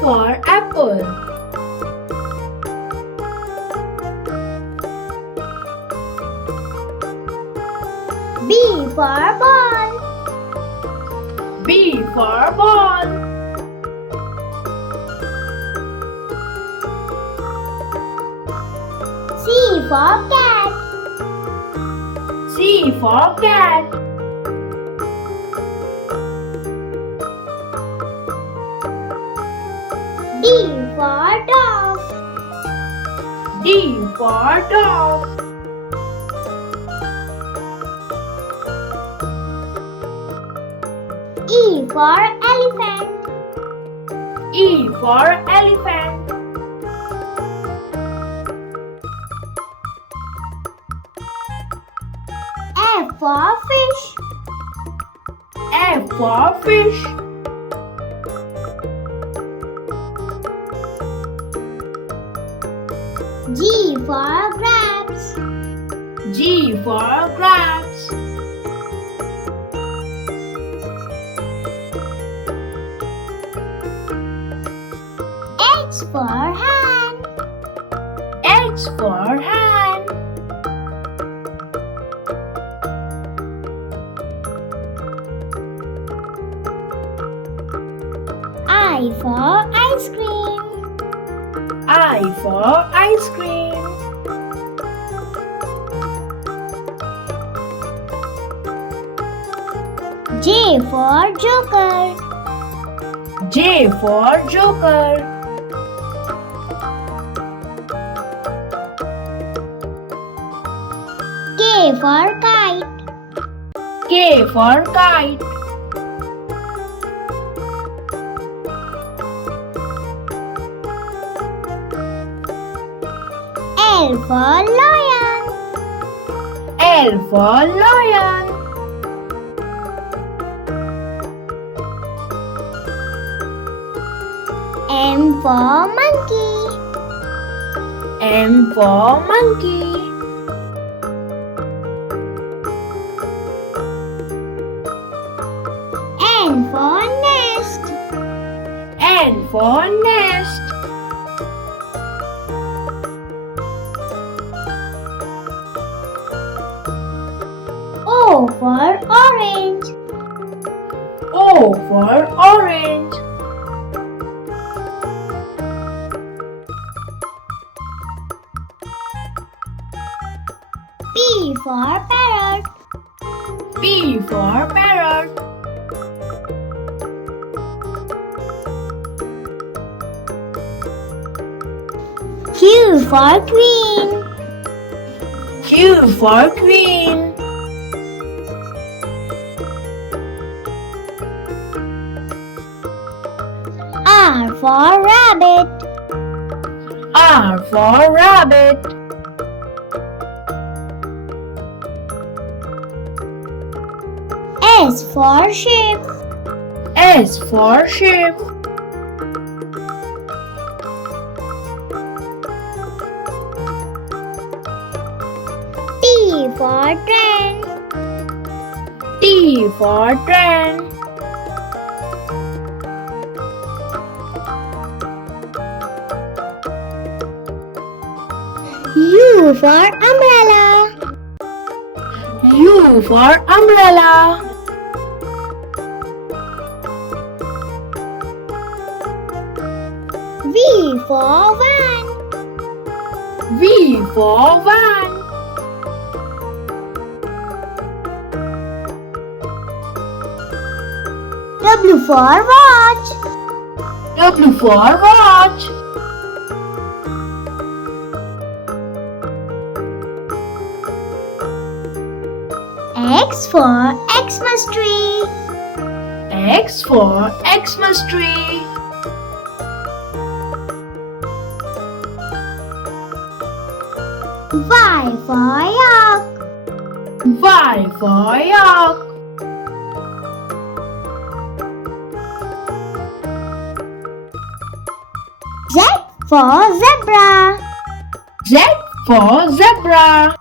for apple. B for ball. B for ball. C for cat. C for cat. D for dog. D for dog. E for elephant. E for elephant. F for fish. F for fish. G for grapes. G for grapes. H for hand. H for hain. I for ice cream. I for ice cream. J for joker. J for joker. K for kite. K for kite. L for lion. L for lion. M for monkey. M for monkey. N for nest. N for nest. O for orange. O for orange. P for parrot. P for parrot. Q for queen. Q for queen. R for rabbit. R for rabbit. S for sheep. S for sheep. T for train. T for train. U for umbrella. U for umbrella. V for van. V for van. W for watch. W for watch. X for Xmas tree. X for Xmas tree. Y for yak. Y for yak. Z for zebra. Z for zebra.